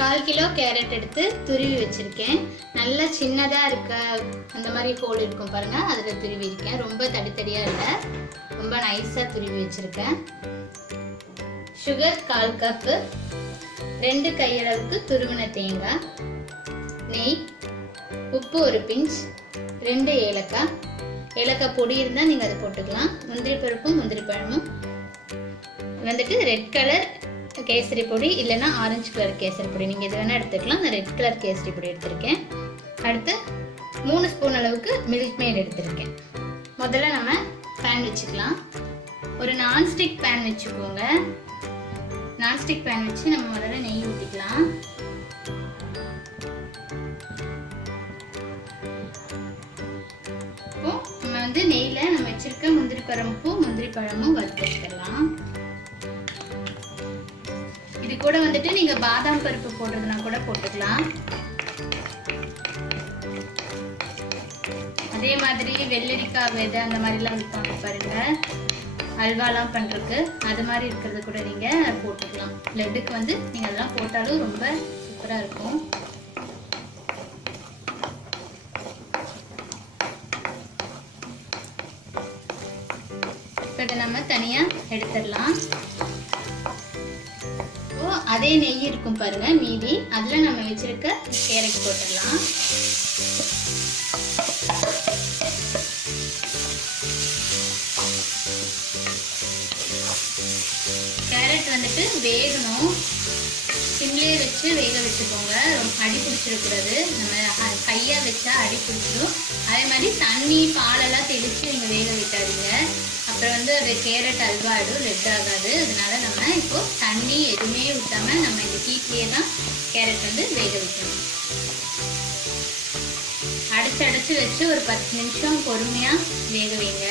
1/4 kilo carrot எடுத்து துருவி வச்சுருக்கேன். நல்லா சின்னதாக இருக்க அந்த மாதிரி ஹோல் இருக்கும் பாருங்கள், அதில் துருவி இருக்கேன். ரொம்ப தடித்தடியாக இல்லை, ரொம்ப நைஸாக துருவி வச்சுருக்கேன். சுகர் 1/4 கப்பு, 2 கையளவுக்கு துருவின தேங்காய், நெய், உப்பு ஒரு பிஞ்ச், 2 ஏலக்காய். ஏலக்காய் பொடி இருந்தால் நீங்கள் அதை போட்டுக்கலாம். முந்திரி பருப்பும் முந்திரி பழமும் வந்துட்டு ரெட் கலர் கேசரி பொடி இல்லைன்னா ஆரஞ்சு கலர் கேசரி பொடி, நீங்கள் எது வேணால் எடுத்துக்கலாம். நான் ரெட் கலர் கேசரி பொடி எடுத்திருக்கேன். அடுத்து 3 ஸ்பூன் அளவுக்கு மில்க் மேட் எடுத்திருக்கேன். முதல்ல நம்ம பேன் வச்சுக்கலாம். ஒரு நான்ஸ்டிக் பேன் வச்சுக்கோங்க. நான்ஸ்டிக் பேன் வச்சு நம்ம முதல்ல நெய் ஊற்றிக்கலாம். இப்போ நம்ம வந்து நெய்யில் நம்ம வச்சிருக்க முந்திரி பருப்பும் முந்திரி பழமும் வறுத்து வச்சுக்கலாம். இது கூட வந்துட்டு நீங்க பாதாம் பருப்பு போடுறதுனா கூட போட்டுக்கலாம். அதே மாதிரி வெள்ளரிக்காய் விதை அந்த மாதிரிலாம் விற்பாங்க பாருங்க, அல்வாலாம் பண்றதுக்கு, அது மாதிரி இருக்கிறது கூட நீங்க போட்டுக்கலாம். லட்டுக்கு வந்து நீங்க அதெல்லாம் போட்டாலும் ரொம்ப சூப்பரா இருக்கும். இப்போ இதை நம்ம தனியா எடுத்துடலாம். அதே நெய் இருக்கும் பாருங்க மீதி, அதுல நம்ம வச்சிருக்க கேரட் போட்டுடலாம். கேரட் வந்துட்டு வேகணும், சிம்லேயே வச்சு வேக வச்சுக்கோங்க. ரொம்ப அடி பிடிச்சிடக்கூடாது, நம்ம கையா வச்சா அடி பிடிச்சிடும். அதே மாதிரி தண்ணி பாலெல்லாம் தெளிச்சு நீங்க வேக வைக்காதீங்க, அப்புறம் வந்து அது கேரட் அல்வா ஆகிடும், ரெட் ஆகாது. அதனால நம்ம இப்போ தண்ணி எதுவுமே ஊற்றாம நம்ம இந்த ஹீட்லேயே தான் கேரட் வந்து வேக வைக்கணும். அடைச்சு வச்சு ஒரு 10 நிமிஷம் பொறுமையா வேக வைங்க.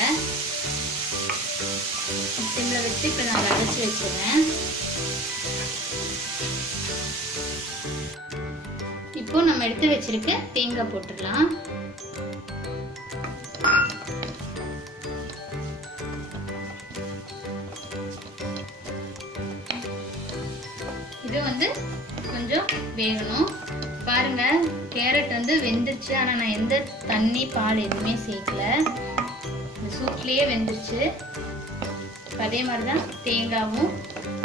சிம்ல வச்சு இப்போ நான் அடைச்சு வச்சிருவேன். இப்போ நம்ம எடுத்து வச்சிருக்க தேங்காய் போட்டுடலாம். இது வந்து கொஞ்சம் வேகணும். பாருங்க கேரட் வந்து வெந்துருச்சு, ஆனா நான் எந்த தண்ணி பால் எதுவுமே சேர்க்கல, இந்த சூப்லயே வெந்துருச்சு. அதே மாதிரிதான் தேங்காவும்.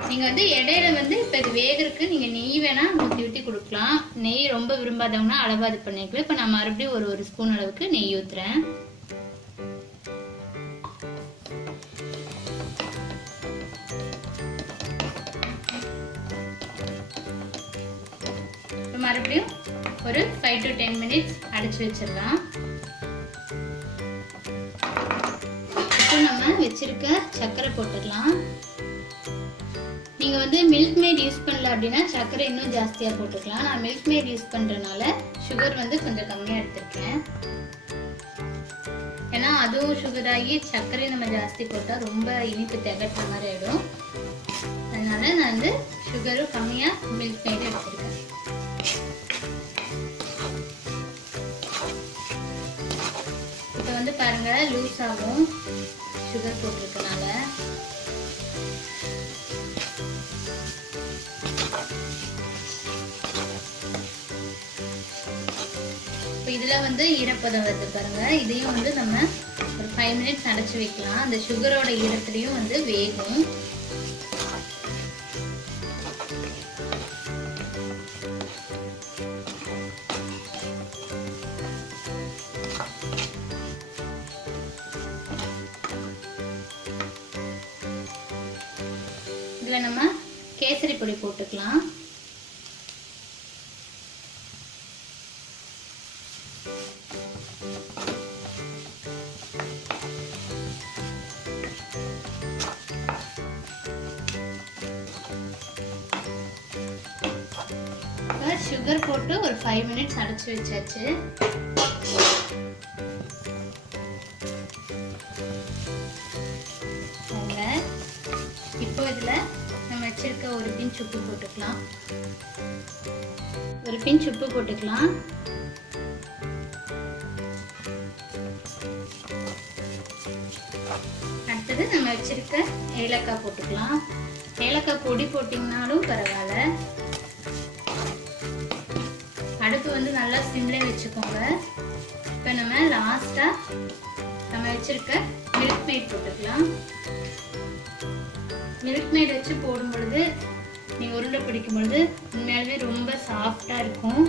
நீங்க வந்து இடையில வந்து இப்ப இது வேகிறதுக்கு நீங்க நெய் வேணா ஊற்றி கொடுக்கலாம். நெய் ரொம்ப விரும்பாதவங்கன்னா அளவா இது பண்ணிக்கலாம். இப்ப நான் மறுபடியும் ஒரு ஸ்பூன் அளவுக்கு நெய் ஊத்துறேன். மறுபடியும் ஒரு 5 to 10 minutes அடைச்சு வச்சிடலாம். இப்போ நம்ம வச்சிருக்க சர்க்கரை போட்டுடலாம். நீங்க வந்து மில்க் மேட் யூஸ் பண்ணல அப்படின்னா சர்க்கரை இன்னும் ஜாஸ்தியா போட்டுக்கலாம். நான் மில்க் மேட் யூஸ் பண்றதுனால சுகர் வந்து கொஞ்சம் கம்மியா எடுத்திருக்கேன். ஏன்னா அதுவும் சுகர் ஆகி சர்க்கரை நம்ம ஜாஸ்தி போட்டா ரொம்ப இனிப்பு திகட்டுற மாதிரி ஆயிடும். அதனால நான் வந்து சுகரும் கம்மியா மில்க் மேட் எடுத்திருக்கேன். இப்போ வந்து பாருங்க லூஸ் ஆகும் சுகர் போட்டிருக்கனால. இப்போ இதுல வந்து ஈரப்பதம் வருது பாருங்க, இதையும் வந்து நம்ம ஒரு 5 minutes அடைச்சு வைக்கலாம். அந்த சுகரோட ஈரத்துலையும் வந்து வேகும். இதுல நம்ம கேசரி பொடி போட்டுக்கலாம். சுகர் போட்டு ஒரு 5 minutes அடைச்சு வச்சாச்சு. இப்போ இதுல நம்ம வச்சிருக்க ஒரு பிஞ்ச் உப்பு போட்டுக்கலாம். ஒரு பிஞ்ச் உப்பு போட்டுக்கலாம். அடுத்தது நம்ம வச்சிருக்க ஏலக்காய் போட்டுக்கலாம். ஏலக்காய் பொடி போட்டிங்கனாலும் பரவாயில்ல. வந்து நல்லா சிம்லே வச்சுக்கோங்க. இப்போ நம்ம லாஸ்ட்டாக நம்ம வச்சுருக்க மில்க் மேட் போட்டுக்கலாம். மில்க் மேட் வச்சு போடும் பொழுது நீங்கள் உருண்டை பிடிக்கும் பொழுது உண்மையாலுமே ரொம்ப சாஃப்டாக இருக்கும்.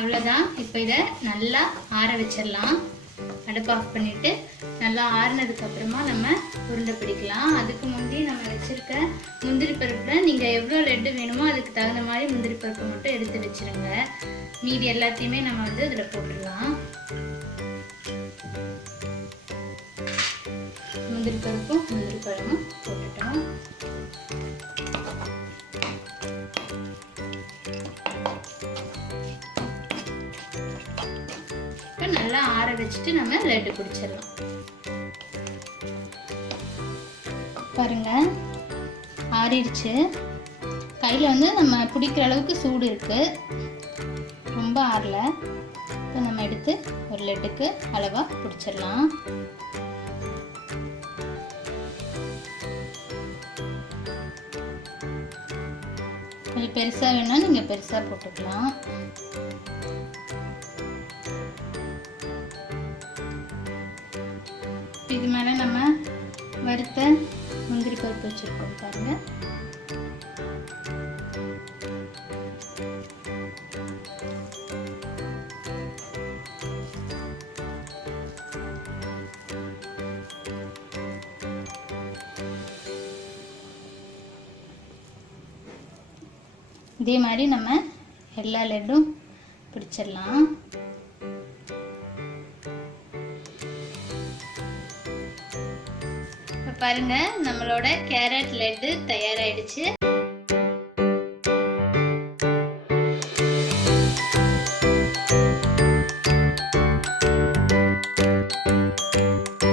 அவ்வளோதான். இப்போ இதை நல்லா ஆற வச்சிடலாம். அடுப்பு ஆஃப் பண்ணிவிட்டு நல்லா ஆறுனதுக்கப்புறமா நம்ம உருண்டை பிடிக்கலாம். அதுக்கு முந்தைய நம்ம வச்சுருக்க முந்திரி பருப்பில் நீங்கள் எவ்வளோ லட்டு வேணுமோ அதுக்கு தகுந்த மாதிரி முந்திரி பருப்பு மட்டும் எடுத்து வச்சுருங்க. மீதி எல்லாத்தையுமே நம்ம வந்து இதில் போட்டுடலாம். முந்திரி பருப்பும் முந்திரி பழமும் போட்டுட்டோம். நல்லா ஆற வச்சுட்டு நம்ம லட்டு பிடிச்சிடலாம். பாருங்க ஆறிடுச்சு. கையில் வந்து நம்ம பிடிக்கிற அளவுக்கு சூடு இருக்கு, ரொம்ப ஆறல. இப்போ நம்ம எடுத்து ஒரு லட்டுக்கு அளவா பிடிச்சிடலாம். கொஞ்சம் பெருசாக வேணும்னா நீங்கள் பெருசாக போட்டுக்கலாம். இது மேலே நம்ம வறுத்த முந்திரி பருப்பு வச்சுருக்கோம் பாருங்க. இதே மாதிரி நம்ம எல்லா லட்டும் பிடிச்சிடலாம். பாருங்க நம்மளோட கேரட் லட்டு தயாராகிடுச்சு.